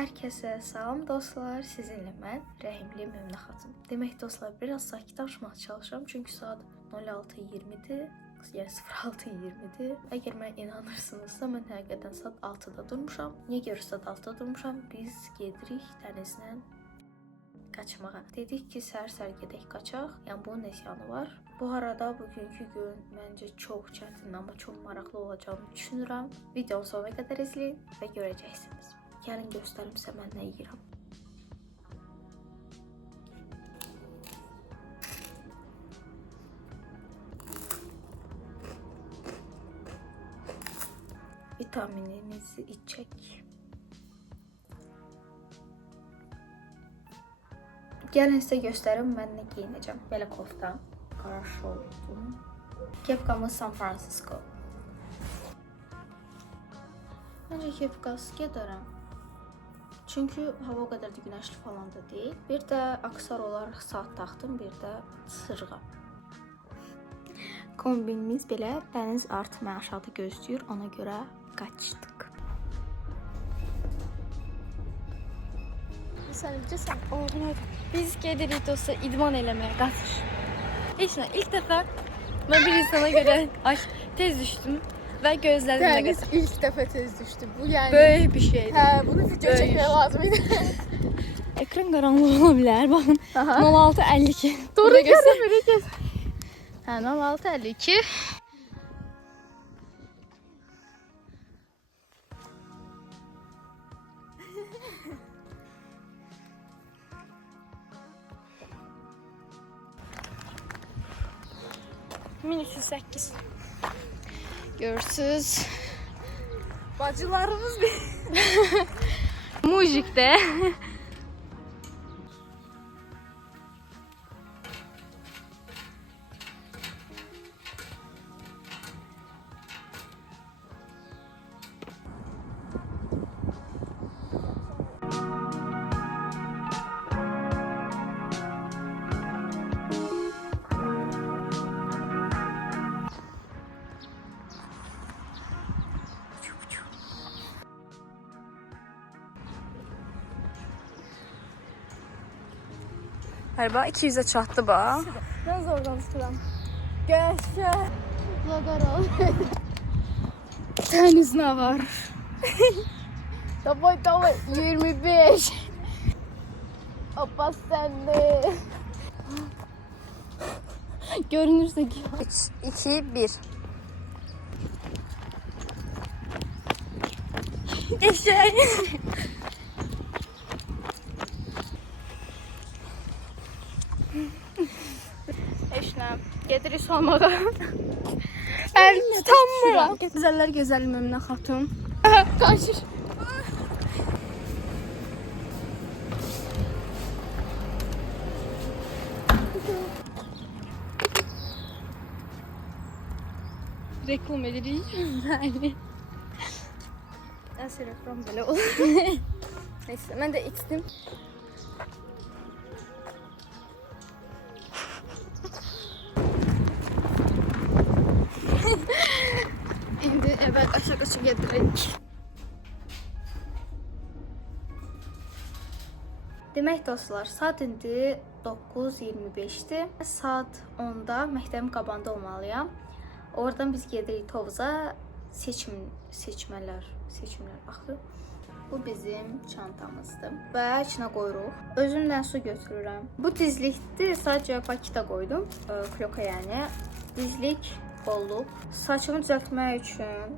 Herkese salam dostlar, sizinle mən Rəhimli Möminə xatun. Demək dostlar, biraz sakit danışmağa çalışıram çünki saat 06:20-dir, yəni 06:20-dir. Əgər mənə inanırsınızsa, mən həqiqətən saat 6-da durmuşam. Niyə görə saat 6-da durmuşam? Biz gedirik dənizlə qaçmağa. Dedik ki, səhər-səhər gedək qaçaq. Yəni bunun nəsiyanı var. Bu arada bugünkü gün məncə çox çətin, amma çox maraqlı olacağını düşünürəm. Videonu sonuna qədər izləyin və görəcəksiniz. Gəlin göstərim sizə mən nə yeyirəm. Vitaminimizi içək. Gəlin sizə göstərim mən nə geyinəcəm. Belə kofta, qara şortum. Kepkamız San Francisco. Məncə kepkası gedərəm. Çünki hava o qədər də günəşli falan da deyil. Bir də aksar olaraq saat taxdım, bir də sırğa. Kombinimiz belə, dəniz artıq məni aşağıda gözləyir, ona görə qaçdıq. Sən necəsən? Biz gedirik dostlar idman eləməyə, qaçış. Heç nə, ilk dəfə mən bir insana görə tez düşdüm və gözlədim nə qədər. İlk dəfə tez düşdü. Bu yəni Böyük bir şeydir. Hə, bunu video çəkmək lazım idi. Ekran qaranlıq ola bilər, baxın. 06:52. Doğru göstər. Hə, 06:52. Minisi 8. Görürsüz. Bacılarımız bir. Mujikdə. Galiba 200'e çatdı bax. Ben zordan tuturam. Gəşə. Zaqaral. Dəniz nə var? Davay 25. Abbas sende. Görünürsə ki. 3, 2, 1. Eşək. Eşnəm. Gedirik solmağa. Əl tutanmıram. Gözəllər gözəl Möminə xatun. Kaçır. Reklam edirik. Bəli. Əsl reklam belə olur. Neyse, mən də içdim. İndi evə qaça-qaça gedirik. Demək dostlar, saat indi 9:25-dir. Saat 10-da məktəbin qabağında olmalıyam. Oradan biz gedirik Tovuza seçmələr axı. Bu bizim çantamızdır və içinə qoyuruq. Özümlə su götürürəm. Bu dizlikdir, sadəcə paketə qoydum. Kloka yəni. Dizlik, qolluq. Saçımı düzəltmək üçün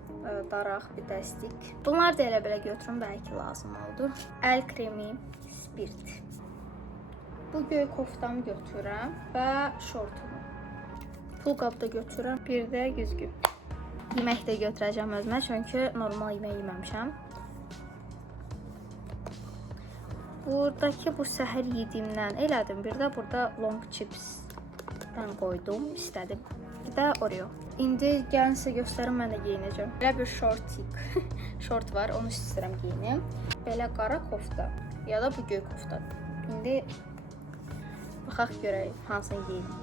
daraq, bir dəstik. Bunlar da elə belə götürüm, bəlkə lazım oldu. Əl kremi, spirt. Bu göy koftamı götürürəm və şortumu. Pulqab da götürürəm, bir də güzgü. Yemək də götürəcəm özümə, çünki normal yemək yeməmişəm. Buradakı bu səhər yediyimdən elədim. Bir də burada long chipsdən qoydum, istədim. Bir də Oreo. İndi gəlin sizə göstərim mən də geyinəcəm. Belə bir şort var, onu istəyirəm geyinim. Belə qara kofta ya da bu göy koftadır. İndi baxaq görək hansını geyinim.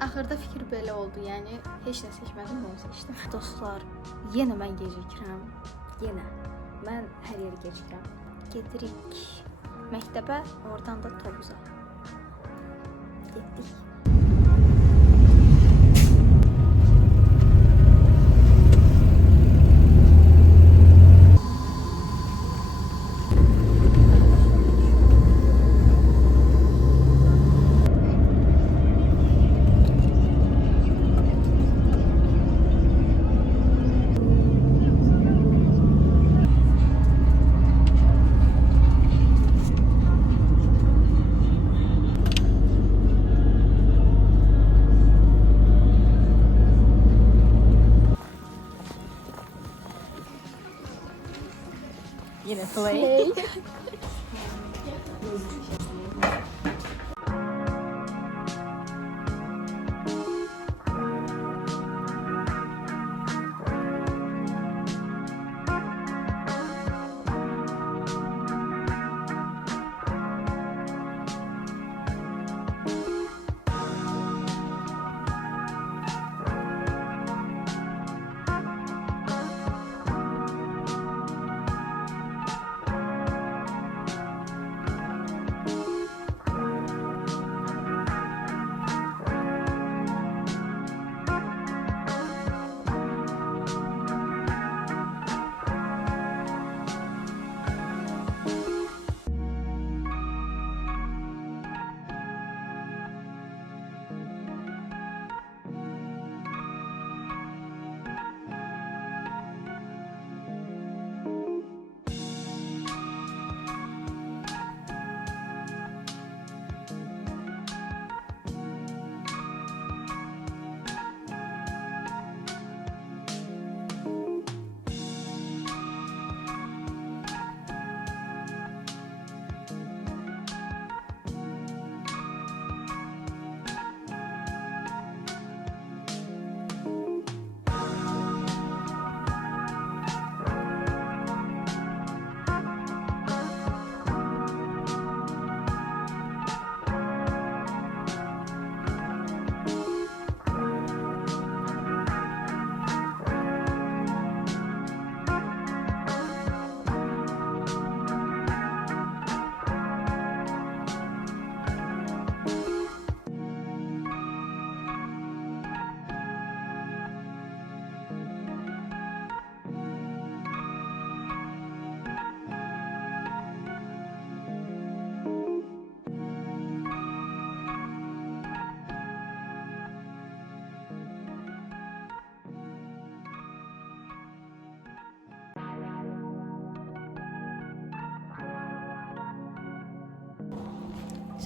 Axırda fikir belə oldu, yəni heç nə seçmədim, onu seçdim. Dostlar, yenə mən gecikirəm. Yenə. Mən keçirəm. Gedirik məktəbə, oradan da Tovuza. Getdik. Yenə play.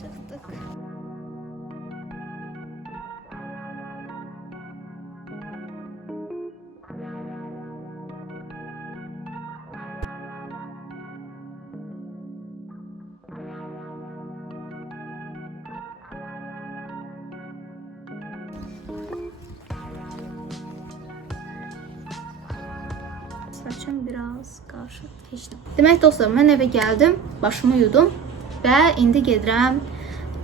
Çıxdıq. Saçım biraz qarışıq. Heç nə. Demək dostlar, mən evə gəldim, başımı yudum və indi gedirəm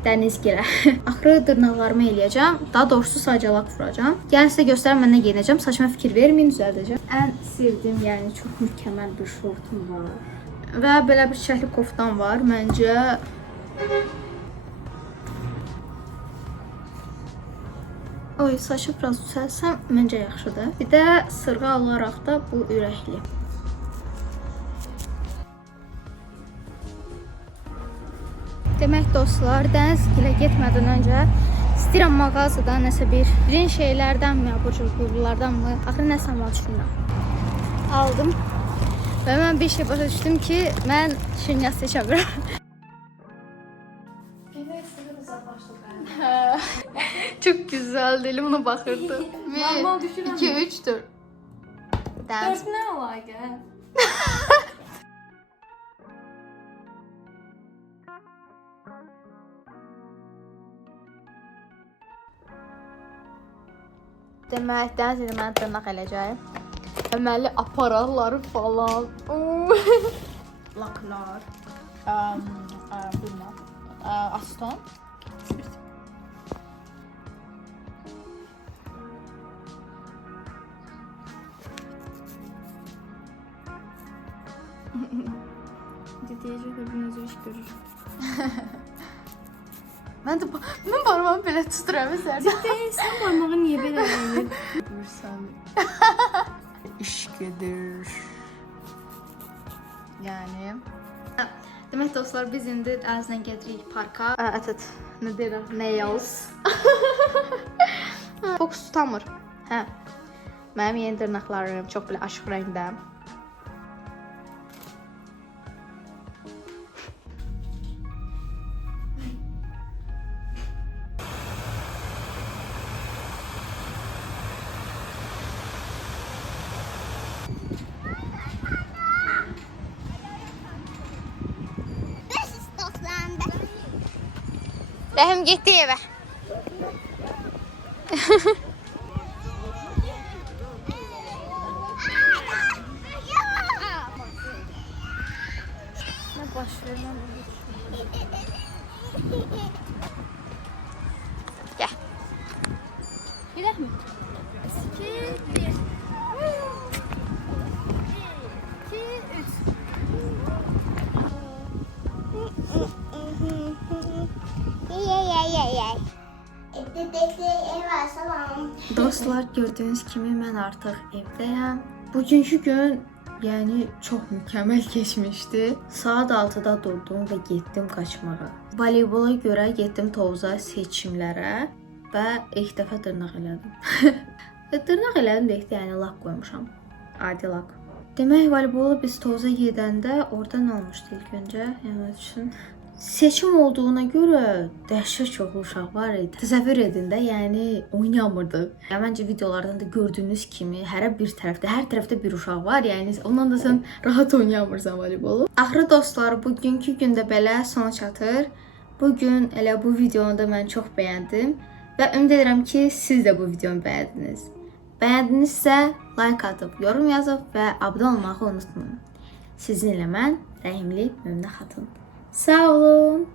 dənizgirə. Axırı dırnaqlarımı eləyəcəm. Daha doğrusu sacalaq vuracağam. Gəlin sizə göstərim mən nə geyinəcəm. Saçıma fikir verməyin, düzəldəcəm. Ən sevdiyim, yəni çox mükəmməl bir şortum var. Və belə bir çiçəkli koftam var. Məncə Oy, saçı biraz düzəlsəm məncə yaxşıdır. Bir də sırğa alaraq da bu ürəkli. Demək dostlar, dənizgilə getmədən öncə istəyirəm mağazadan nəsə birin şeylərdənmi, abur cuburlardanmı, axırı nəsə almaq düşünürəm. Aldım və mən bir şey başa düşdüm ki, mən şinyas seçə bilirəm. Çok güzel, elim ona bakırdı. 1, 2, 3, 4. Ders. Ne alaka? Demək, dəniz ilə mən dırnaq eləcəyim. Əməli apararları falan. Laklar. Bilmem. Aston. Deyəcəklər bir necə iş görür. Mən barmağımı belə tuturam məsələn. Sən barmağın niyə belə əyilib? Dursan. İş gedir. Yəni Demək dostlar, biz indi əzlə gedirik parka. Nə deyirlər? Nails. Fokus tutamır. Hə. Mənim yeni dırnaqlarım çox belə açıq rəngdə. Rəhim getdi evə. Nə baş verir? Gəl. Gedəkmi? 2 1 Dostlar, gördüyünüz kimi mən artıq evdəyəm. Bugünkü gün yəni çox mükəmməl keçmişdi. Saat 6-da durdum və getdim qaçmağa. Voleybola görə getdim Tovuza seçimlərə və ilk dəfə dırnaq elədim. Dırnaq elədim deyək, yəni lak qoymuşam. Adi lak. Demək, voleybola biz Tovuza gedəndə orada nə olmuşdu ilk öncə? Yəni üçün seçim olduğuna görə dəhşət çoxlu uşaq var idi. Təsəvvür edin də, yəni oynamırdı. Ya məncə videolardan da gördüyünüz kimi hər tərəfdə bir uşaq var. Yəni ondan da sən rahat oynayamırsan voleybolu. Axırı dostlar, bugünkü gündə belə sona çatır. Bu gün elə bu videonu da mən çox bəyəndim və ümid edirəm ki, siz də bu videonu bəyəndiniz. Bəyəndinizsə like atıb, yorum yazıb və abunə olmağı unutmayın. Sizinlə mən Rəhimli Möminə xatun. Sağ olun.